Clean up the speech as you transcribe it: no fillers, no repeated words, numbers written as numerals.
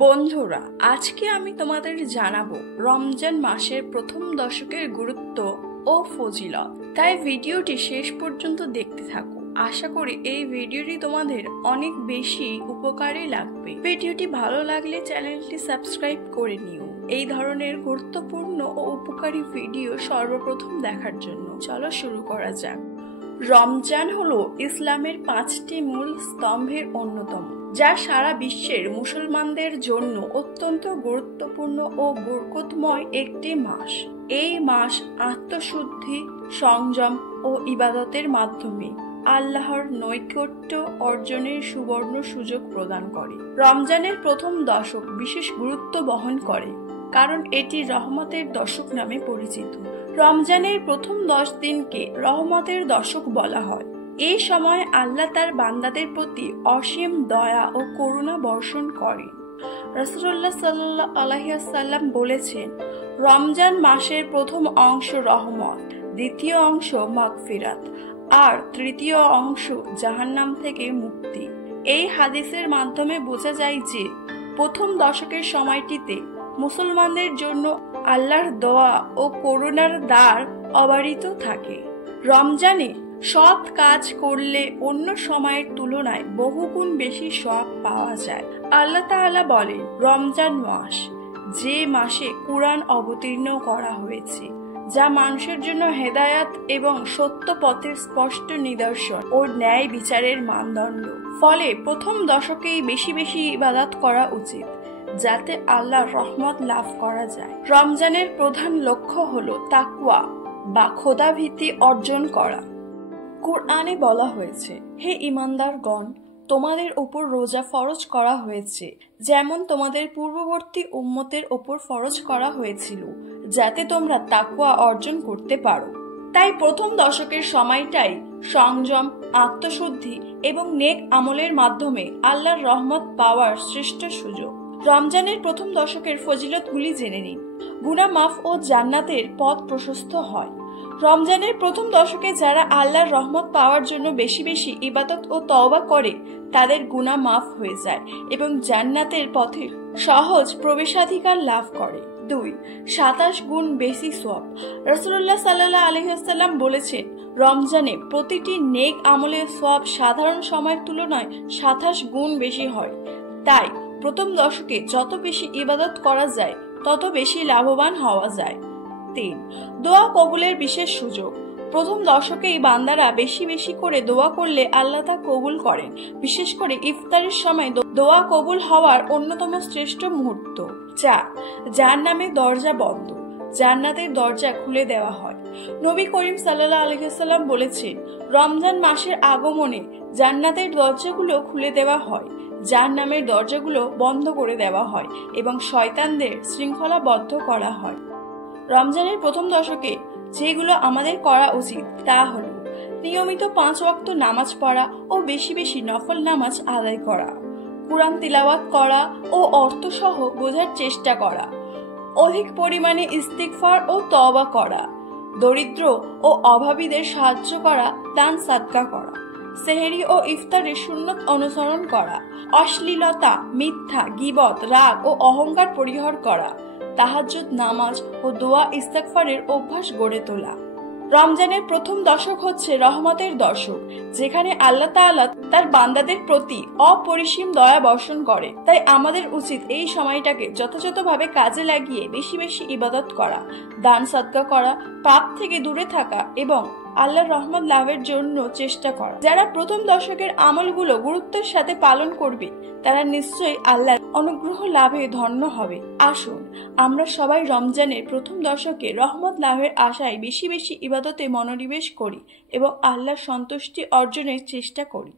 বন্ধুরা, আজকে আমি তোমাদের জানাবো রমজান মাসের প্রথম দশকের গুরুত্ব ও ফজিলত। তাই ভিডিওটি শেষ পর্যন্ত দেখতে থাকো। আশা করি এই ভিডিওটি তোমাদের অনেক বেশি উপকারে লাগবে। ভিডিওটি ভালো লাগলে চ্যানেলটি সাবস্ক্রাইব করে নিও এই ধরনের গুরুত্বপূর্ণ ও উপকারী ভিডিও সর্বপ্রথম দেখার জন্য। চলো শুরু করা যাক। রমজান হলো ইসলামের 5টি মূল স্তম্ভের অন্যতম, যা সারা বিশ্বের মুসলমানদের জন্য অত্যন্ত গুরুত্বপূর্ণ ও বরকতময় একটি মাস। এই মাস আত্মশুদ্ধি, সংযম ও ইবাদতের মাধ্যমে আল্লাহর নৈকট্য অর্জনের সুবর্ণ সুযোগ প্রদান করে। রমজানের প্রথম দশক বিশেষ গুরুত্ব বহন করে, কারণ এটি রহমতের দশক নামে পরিচিত। রমজানের প্রথম 10 দিনকে রহমতের দশক বলা হয়। এই সময় আল্লাহ তার বান্দাদের প্রতি অসীম দয়া ও করুণা বর্ষণ করেন। রাসূলুল্লাহ সাল্লাল্লাহু আলাইহি ওয়াসাল্লাম বলেছেন, রমজান মাসের প্রথম অংশ রহমত, দ্বিতীয় অংশ মাগফিরাত আর তৃতীয় অংশ জাহান্নাম থেকে মুক্তি। এই হাদিসের মাধ্যমে বোঝা যায় যে প্রথম দশকের সময়টিতে মুসলমানদের জন্য আল্লাহর দোয়া ও করুণার দ্বার অবারিত থাকে। রমজানে সৎ কাজ করলে অন্য সময়ের তুলনায় বহুগুণ বেশি সওয়াব পাওয়া যায়। আল্লাহ তাআলা বলেন, রমজান মাস যে মাসে কুরআন অবতীর্ণ করা হয়েছে, যা মানুষের জন্য হেদায়াত এবং সত্য পথের স্পষ্ট নিদর্শন ও ন্যায় বিচারের মানদণ্ড। ফলে প্রথম দশকেই বেশি বেশি ইবাদত করা উচিত, যাতে আল্লাহর রহমত লাভ করা যায়। রমজানের প্রধান লক্ষ্য হলো তাকওয়া বা খোদাভীতি অর্জন করা। কুরআনে বলা হয়েছে, হে ঈমানদারগণ, তোমাদের উপর রোজা ফরজ করা হয়েছে, যেমন তোমাদের পূর্ববর্তী উম্মতের উপর ফরজ করা হয়েছিল, যাতে তোমরা তাকওয়া অর্জন করতে পারো। তাই প্রথম দশকের সময়টাই সংযম, আত্মশুদ্ধি এবং নেক আমলের মাধ্যমে আল্লাহর রহমত পাওয়ার শ্রেষ্ঠ সুযোগ। রমজানের প্রথম দশকের ফজিলতগুলি জেনে নিন। গুনাহ মাফ ও জান্নাতের পথ প্রশস্ত হয়। রমজানের প্রথম দশকে যারা আল্লাহর রহমত পাওয়ার জন্য বেশি বেশি ইবাদত ও তওবা করে, তাদের গুনাহ মাফ হয়ে যায় এবং জান্নাতের পথে সহজ প্রবেশাধিকার লাভ করে। 2. 27 গুণ বেশি সওয়াব। রাসূলুল্লাহ সাল্লাল্লাহু আলাইহি ওয়াসাল্লাম বলেছেন, রমজানে প্রতিটি নেক আমলের সওয়াব সাধারণ সময়ের তুলনায় 27 গুণ বেশি হয়। তাই প্রথম দশকে যত বেশি ইবাদত করা যায়, তত বেশি লাভবান হওয়া যায়। 3. দোয়া কবুলের বিশেষ সুযোগ। প্রথম দশকেই বান্দারা বেশি বেশি করে দোয়া করলে আল্লাহ তা কবুল করেন। বিশেষ করে ইফতারের সময় দোয়া কবুল হওয়ার অন্যতম শ্রেষ্ঠ মুহূর্ত। 4. জাহান্নামের দরজা বন্ধ, জান্নাতের দরজা খুলে দেওয়া হয়। নবী করিম সাল্লাল্লাহু আলাইহি ওয়াসাল্লাম বলেছেন, রমজান মাসের আগমনে জান্নাতের দরজাগুলো খুলে দেওয়া হয়, জাহান্নামের দরজাগুলো বন্ধ করে দেওয়া হয় এবং শয়তানদের শৃঙ্খলাবদ্ধ করা হয়। রমজানের প্রথম দশকে যেগুলো আমাদের করা উচিত তা হলো নিয়মিত 5 ওয়াক্ত নামাজ পড়া ও বেশি বেশি নফল নামাজ আদায় করা, কুরআন তিলাওয়াত করা ও অর্থসহ বোঝার চেষ্টা করা, অধিক পরিমাণে ইস্তিগফার ও তওবা করা, দরিদ্র ও অভাবীদের সাহায্য করা, দান সাদকা করা, সেহরি ও ইফতারের সুন্নত অনুসরণ করা, অশ্লীলতা, মিথ্যা, গীবত, রাগ ও অহংকার পরিহার করা, তাহাজ্জুদ নামাজ ও দোয়া ইস্তিগফারের অভ্যাস গড়ে তোলা। রমজানের প্রথম দশক হচ্ছে রহমতের দশক, যেখানে আল্লাহ তাআলা তার বান্দাদের প্রতি অপরিসীম দয়া বর্ষণ করে। তাই আমাদের উচিত এই সময়টাকে যথাযথভাবে কাজে লাগিয়ে বেশি বেশি ইবাদত করা, দান সাদকা করা, পাপ থেকে দূরে থাকা এবং আল্লাহর রহমত লাভের জন্য চেষ্টা করা। যারা প্রথম দশকের আমলগুলো গুরুত্বের সাথে পালন করবে, তারা নিশ্চয়ই আল্লাহর অনুগ্রহ লাভে ধন্য হবে। আসুন আমরা সবাই রমজানের প্রথম দশকে রহমত লাভের আশায় বেশি বেশি ইবাদতে মনোনিবেশ করি এবং আল্লাহর সন্তুষ্টি অর্জনের চেষ্টা করি।